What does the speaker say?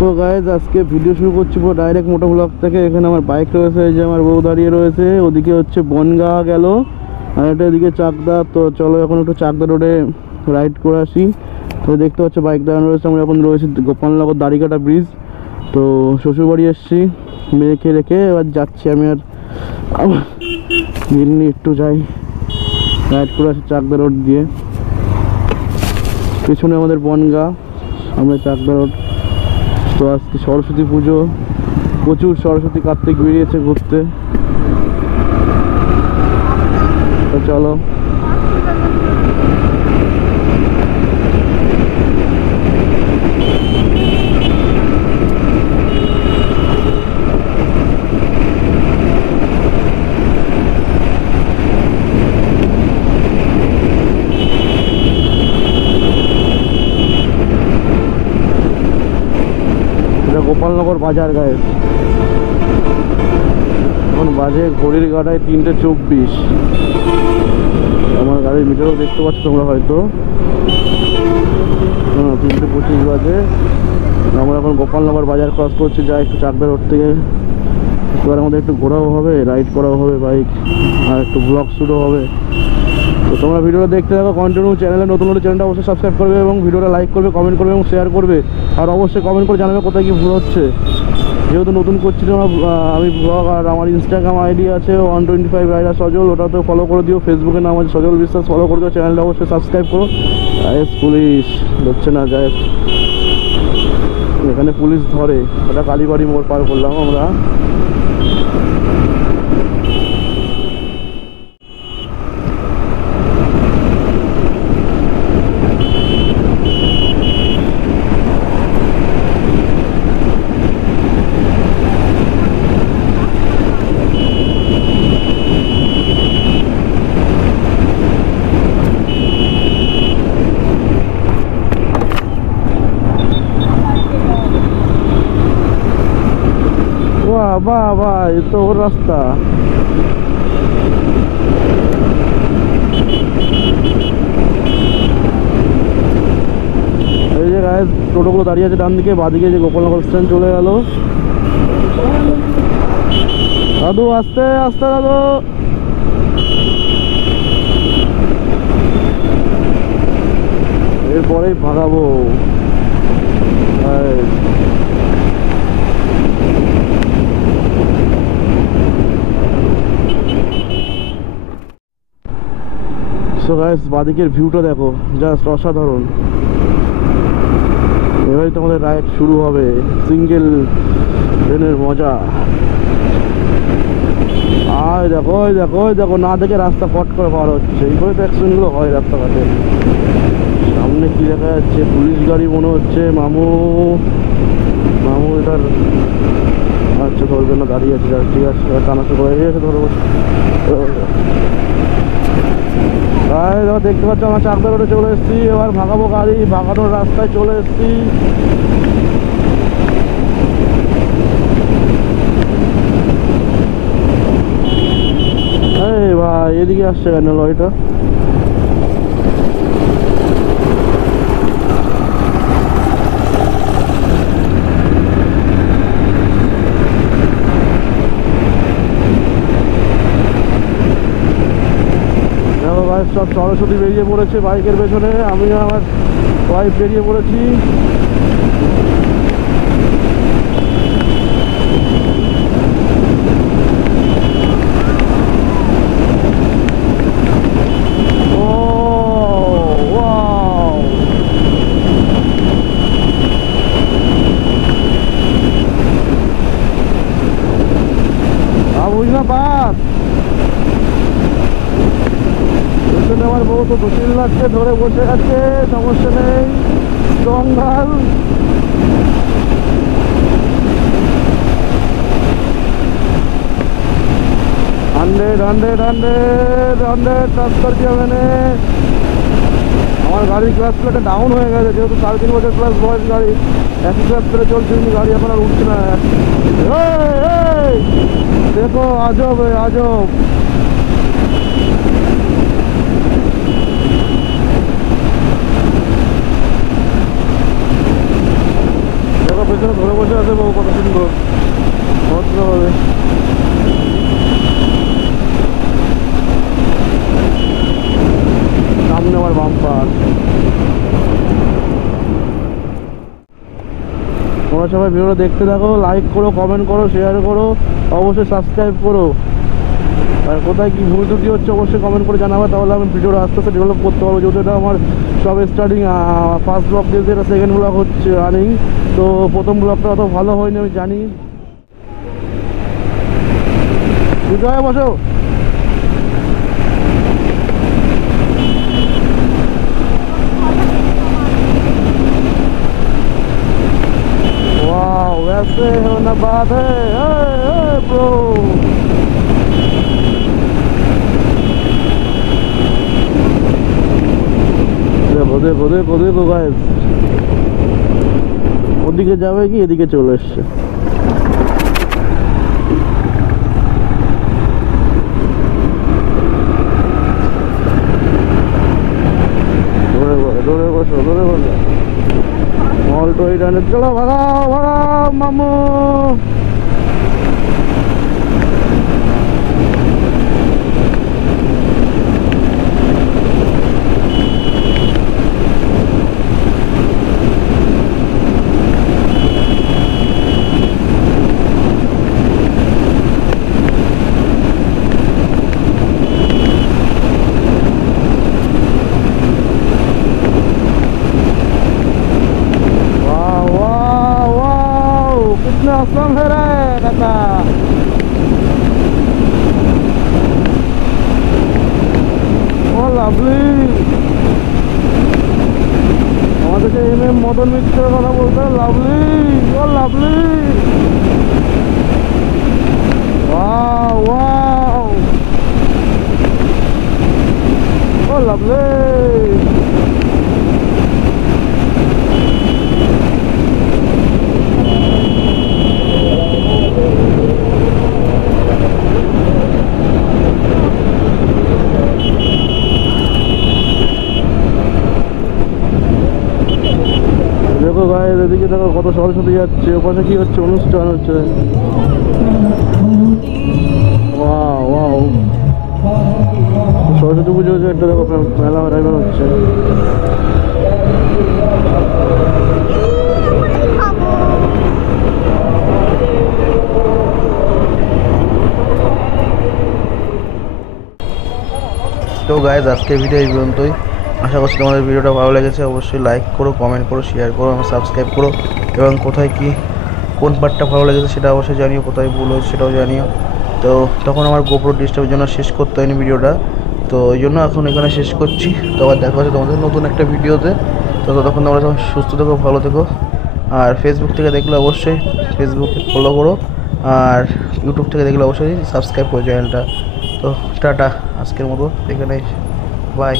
তো গাইজ আজকে ভিডিও শুরু করছি পুরো ডাইরেক্ট মোটো ব্লগ থেকে। এখানে আমার বাইক রয়েছে, এই যে আমার বউ দাঁড়িয়ে রয়েছে, ওদিকে হচ্ছে বনগা গেল আর এটা এদিকে চাকদা। তো চলো এখন একটু চাকদা রোডে রাইড করে আসি। তো দেখতে পাচ্ছ বাইক দাঁড়ানো রয়েছে, আমরা এখন রয়েছি গোপালনগর দাড়িকাটা ব্রিজ। তো শ্বশুরবাড়ি এসছি মেয়েকে রেখে, এবার যাচ্ছি আমি আর গিন্নি, একটু যাই রাইড করে আসি চাকদা রোড দিয়ে। পিছনে আমাদের বনগা, আমরা চাকদা রোড। তো আজকে সরস্বতী পুজো, প্রচুর সরস্বতী কার্তিক বেরিয়েছে ঘুরতে। তো চলো গোপালনগর বাজার গায়ে। এখন বাজে ঘড়ির কাঁটায় 3:24। আমার গাড়ির মিটারও দেখতে পাচ্ছ তোমরা হয়তো, 3:25 বাজে। আমরা এখন গোপালনগর বাজার ক্রস করছি, যাই একটু চাকদা রোড থেকে। এবার আমাদের একটু ঘোরাও হবে, রাইড করাও হবে বাইক, আর একটু ব্লগ শুরু হবে। তো তোমরা ভিডিওটা দেখতে থাকো কন্টিনিউ। চ্যানেলে নতুন হলে চ্যানেলটা অবশ্যই সাবস্ক্রাইব করবে এবং ভিডিওটা লাইক করবে, কমেন্ট করবে এবং শেয়ার করবে। আর অবশ্যই কমেন্ট করে জানাবে কোথায় কি ভুল হচ্ছে। যেহেতু নতুন করছি আমি ব্লগ, আর আমার ইনস্টাগ্রাম আইডি আছে 125 রাইডার সজল, ওটাতেও ফলো করে দিও। ফেসবুকের নাম আছে সজল বিশ্বাস, ফলো করে দিও। চ্যানেলটা অবশ্যই সাবস্ক্রাইব করো। পুলিশ ধরছে না, যায় এখানে পুলিশ ধরে। ওটা কালীবাড়ি মোড় পার করলাম আমরা। বাহ বাহ, এ তো ওর রাস্তা। এই যে গায়ে টোটোগুলো দাঁড়িয়ে আছে ডান দিকে, বাদিকে যে গোপালনগর স্ট্যান্ড চলে গেল। দাদু আস্তে আস্তে, দাদু এরপরেই ভাগাবো। সো গাইস বাদিকের ভিউটা দেখো, জাস্ট অসাধারণ। এবারে তোমাদের রাইড শুরু হবে, সিঙ্গেল ট্রেনের মজা। আর দেখো ওই দেখো ওই দেখো, না দেখে রাস্তা কট করে পার হচ্ছে। এইভাবে তো অ্যাক্সিডেন্টগুলো হয় রাস্তাঘাটে। সামনে কি দেখা যাচ্ছে, পুলিশ গাড়ি মনে হচ্ছে। মামু মামু এটার আচ্ছা ধরবে না, দাঁড়িয়ে আছে। ঠিক আছে, টানা শুরু হয়ে গেছে, ধরবো। দেখতে পাচ্ছ আমার চাকদা রোডে চলে এসেছি। এবার ভাগাবো গাড়ি, ভাগানোর রাস্তায় চলে এসেছি। এই ভাই এদিকে আসছে কেন লরিটা? সব সরস্বতী বেরিয়ে পড়েছে বাইকের পেছনে, আমি আমার ওয়াইফ বেরিয়ে পড়েছি। বুঝলা পাস আমার বউ তো 2-3 লাখকে ধরে বসে আছে, সমস্যা নেই, strong girl. Hundred hundred hundred hundred touch कर दिया मैंने। আমার গাড়ির ক্লাস প্লেটে ডাউন হয়ে গেছে, যেহেতু 3.5 বছর প্লাস বয়স গাড়ি। একই ক্লাস প্লেটে চলছে কিন্তু গাড়ি এখন আর উঠছে না। দেখো আজব আজব। এখানে ধরে বসে আছে বাবু, কত সুন্দর ভদ্রভাবে। সামনে আমার বাম্পার। তোমরা সবাই ভিডিওটা দেখতে থাকো, লাইক করো, কমেন্ট করো, শেয়ার করো, অবশ্যই সাবস্ক্রাইব করো। আর কোথায় কি ভুল ত্রুটি হচ্ছে অবশ্যই কমেন্ট করে জানাবে, তাহলে আমি ভিডিওটা আস্তে আস্তে ডেভেলপ করতে পারবো। যেহেতু এটা আমার সব স্টার্টিং, ফার্স্ট ব্লগ দিয়েছে, এটা সেকেন্ড ব্লগ হচ্ছে রানিং। তো প্রথম ব্লগটা অত ভালো হয়নি আমি জানি। বিজয় বসো। वाह वैसे होना बात है ब्रो। देखो देखो देखो देखो गाइस, ওদিকে যাবে কি এদিকে চলে এসছে। ধরে বসো ধরে বসো। অল্টো ইটানে চলো, ভাগাও ভাগাও মামু। असलम है रे काका। ও লাভলি, আমাদেরকে এম মদন মিত্রের কথা বলতে লাভলি। ও লাভলি, ওয়াও ওয়াও, ও লাভলি। দেখো গাইস, এদিকে দেখো কত সরস্বতী যাচ্ছে, ওপাশে কি হচ্ছে, অনুষ্ঠান হচ্ছে। ওয়াও ওয়াও, সরস্বতী পুজো হচ্ছে একটা, দেখো মেলা টাইপের হচ্ছে। তো গাইস, আজকের ভিডিও এই পর্যন্তই। আশা করছি তোমাদের ভিডিওটা ভালো লেগেছে। অবশ্যই লাইক করো, কমেন্ট করো, শেয়ার করো এবং সাবস্ক্রাইব করো। এবং কোথায় কি কোন পার্টটা ভালো লেগেছে সেটা অবশ্যই জানিও, কোথায় ভুল হয়েছে সেটাও জানিও। তো তখন আমার গোপ্রো ডিস্টার্বের জন্য শেষ করতে হয়নি ভিডিওটা, তো এই জন্য এখন এখানে শেষ করছি। তো আবার দেখা হচ্ছে তোমাদের নতুন একটা ভিডিওতে। তো ততক্ষণ তোমরা সবাই সুস্থ থেকো, ভালো থেকো। আর ফেসবুক থেকে দেখলে অবশ্যই ফেসবুকে ফলো করো, আর ইউটিউব থেকে দেখলে অবশ্যই সাবস্ক্রাইব করো চ্যানেলটা। তো টাটা, আজকের মতো এখানে, বাই।